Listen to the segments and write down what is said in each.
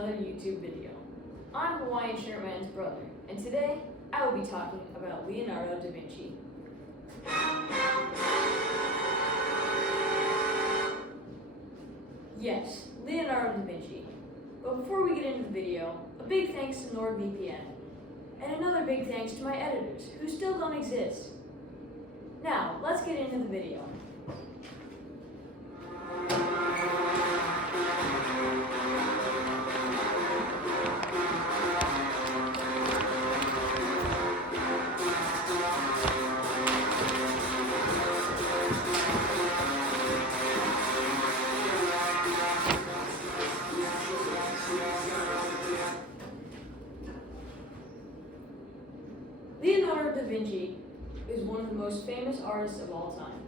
another YouTube video. I'm Hawaiian Shirtman's brother, and today I will be talking about Leonardo da Vinci. Yes, Leonardo da Vinci. But before we get into the video, a big thanks to NordVPN. And another big thanks to my editors, who still don't exist. Now, let's get into the video. Leonardo da Vinci is one of the most famous artists of all time.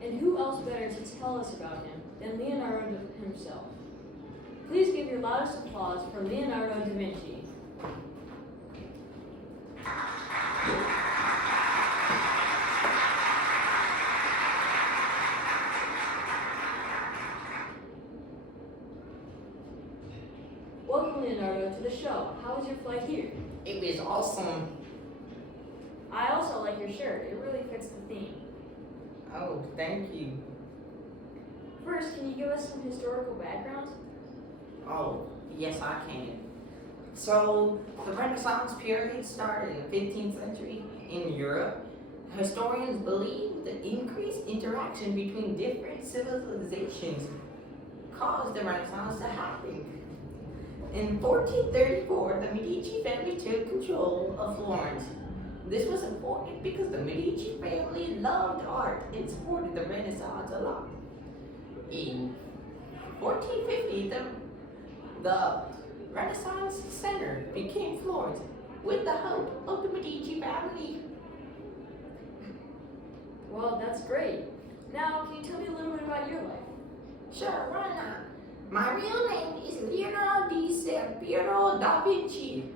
And who else better to tell us about him than Leonardo himself? Please give your loudest applause for Leonardo da Vinci. Welcome, Leonardo, to the show. How was your flight here? It was awesome. I also like your shirt. It really fits the theme. Oh, thank you. First, can you give us some historical background? Oh, yes, I can. So, the Renaissance period started in the 15th century in Europe. Historians believe the increased interaction between different civilizations caused the Renaissance to happen. In 1434, the Medici family took control of Florence. This was important because the Medici family loved art and supported the Renaissance a lot. In 1450, the Renaissance Center became Florence with the help of the Medici family. Well, that's great. Now, can you tell me a little bit about your life? Sure, why not? My real name is Leonardo da Vinci.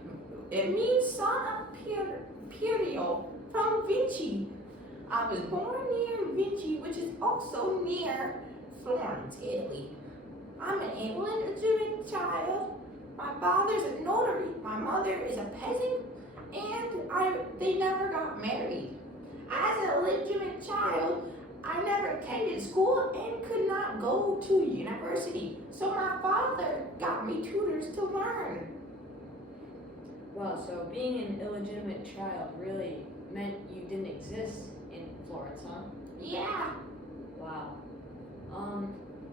It means son of Piero from Vinci. I was born near Vinci, which is also near Florence, Italy. I'm an illegitimate child. My father's a notary. My mother is a peasant, and they never got married. As an illegitimate child, I never attended school and could not go to university, so my father got me tutors to learn. Wow, so being an illegitimate child really meant you didn't exist in Florence, huh? Yeah. Wow.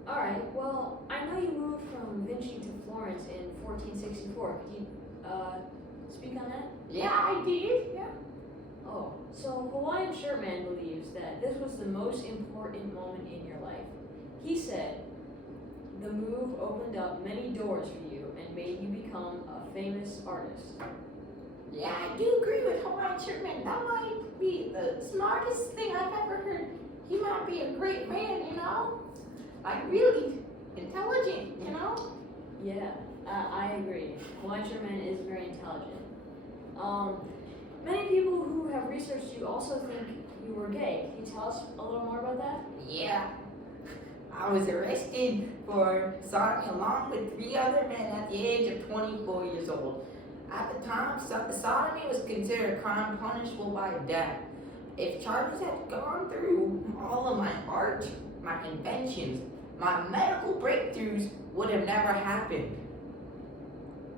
Alright, well, I know you moved from Vinci to Florence in 1464. Could you, speak on that? Yeah, I did. Yeah. Oh, so Hawaiian Shirtman believes that this was the most important moment in your life. He said, the move opened up many doors for you and made you become a famous artist. Yeah, I do agree with Hawaiian Shirtman. That might be the smartest thing I've ever heard. He might be a great man, you know? Like, really intelligent, you know? Yeah, I agree. Hawaiian Shirtman is very intelligent. Many people who have researched you also think you were gay. Can you tell us a little more about that? Yeah. I was arrested for sodomy along with 3 other men at the age of 24 years old. At the time, sodomy was considered a crime punishable by death. If charges had gone through, all of my art, my inventions, my medical breakthroughs would have never happened.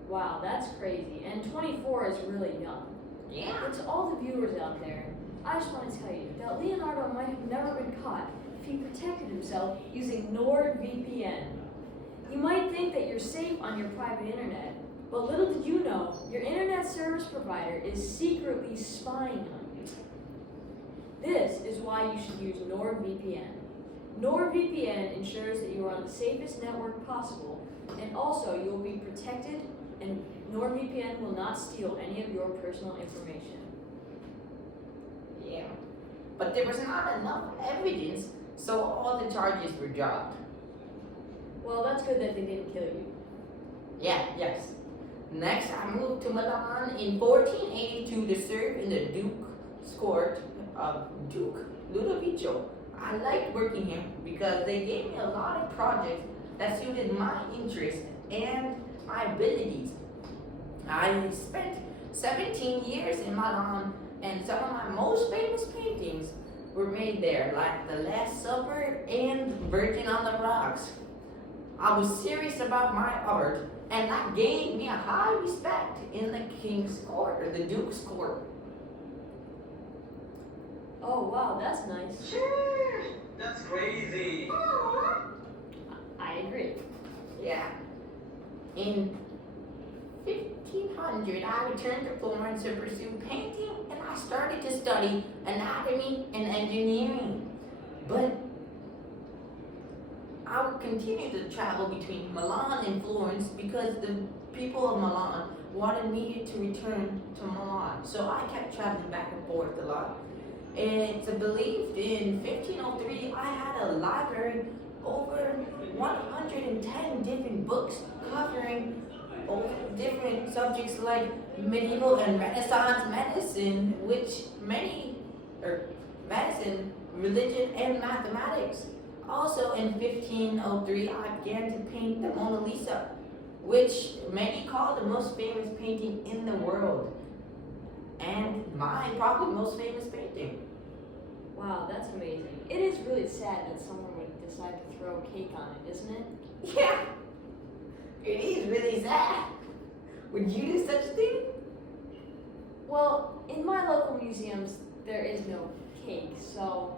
Wow, that's crazy. And 24 is really young. Yeah. But to all the viewers out there, I just want to tell you that Leonardo might have never been caught if he protected himself using NordVPN. You might think that you're safe on your private internet, but little did you know, your internet service provider is secretly spying on you. This is why you should use NordVPN. NordVPN ensures that you are on the safest network possible, and also you will be protected, and NordVPN will not steal any of your personal information. Yeah. But there was not enough evidence, so all the charges were dropped. Well, that's good that they didn't kill you. Yeah, yes. Next, I moved to Milan in 1482 to serve in the Duke's court of Duke Ludovico. I liked working here because they gave me a lot of projects that suited my interests and my abilities. I spent 17 years in Milan, and some of my most famous paintings were made there, like The Last Supper and Virgin on the Rocks. I was serious about my art, and that gained me a high respect in the king's court, or the duke's court. Oh wow, that's nice. That's crazy. I agree. Yeah. In 1500, I returned to Florence to pursue painting, and I started to study anatomy and engineering. But I would continue to travel between Milan and Florence because the people of Milan wanted me to return to Milan. So I kept traveling back and forth a lot. And it's believed in 1503, I had a library over 110 different books covering over different subjects like medieval and Renaissance medicine, medicine, religion, and mathematics. Also in 1503, I began to paint the Mona Lisa, which many call the most famous painting in the world, and my probably most famous painting. Wow, that's amazing. It is really sad that someone would decide to throw cake on it, isn't it? Yeah, it is really sad. Would you do such a thing? Well, in my local museums, there is no cake, so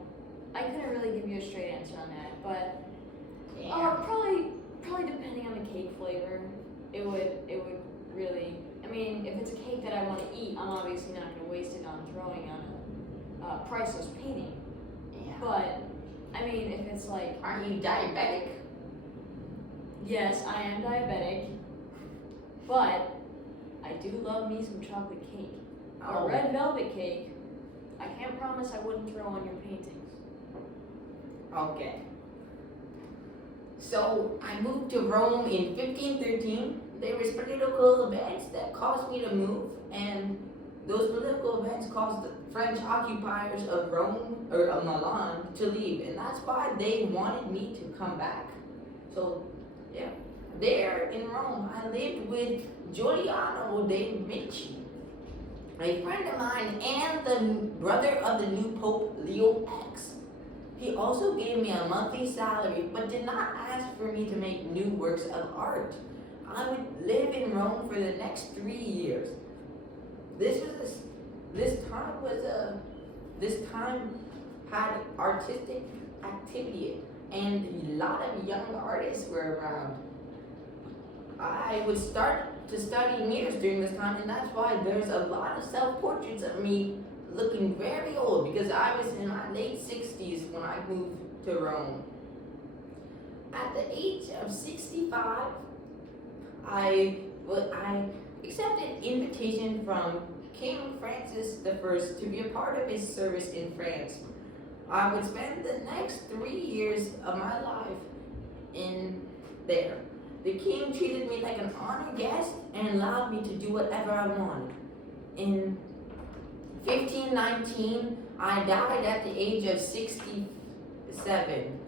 I couldn't really give you a straight answer on that. But probably depending on the cake flavor, it would really. I mean, if it's a cake that I want to eat, I'm obviously not going to waste it on throwing on a priceless painting. Yeah. But I mean, if it's like, Are you diabetic? yes, I am diabetic, but I do love me some chocolate cake. Oh. A red velvet cake, I can't promise I wouldn't throw on your paintings. Okay. So I moved to Rome in 1513. There was political events that caused me to move, and those political events caused the French occupiers of Rome or of Milan to leave, and that's why they wanted me to come back. So, yeah, there in Rome, I lived with Giuliano da Vinci, a friend of mine, and the brother of the new Pope Leo X. He also gave me a monthly salary, but did not ask for me to make new works of art. I would live in Rome for the next 3 years. This time had artistic activity, and a lot of young artists were around. I would start to study mirrors during this time, and that's why there's a lot of self-portraits of me looking very old, because I was in my late 60s when I moved to Rome. At the age of 65, I accepted invitation from King Francis I to be a part of his service in France. I would spend the next 3 years of my life in there. The king treated me like an honored guest and allowed me to do whatever I wanted. In 1519, I died at the age of 67.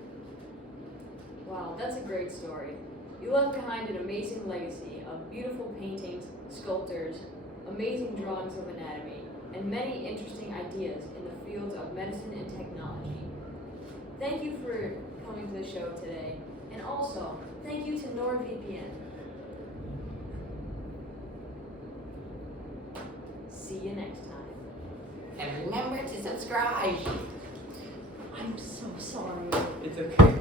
Wow, that's a great story. You left behind an amazing legacy of beautiful paintings, sculptures, amazing drawings of anatomy, and many interesting ideas in the fields of medicine and technology. Thank you for coming to the show today, and also thank you to NordVPN. See you next time. And remember to subscribe. I'm so sorry. It's okay.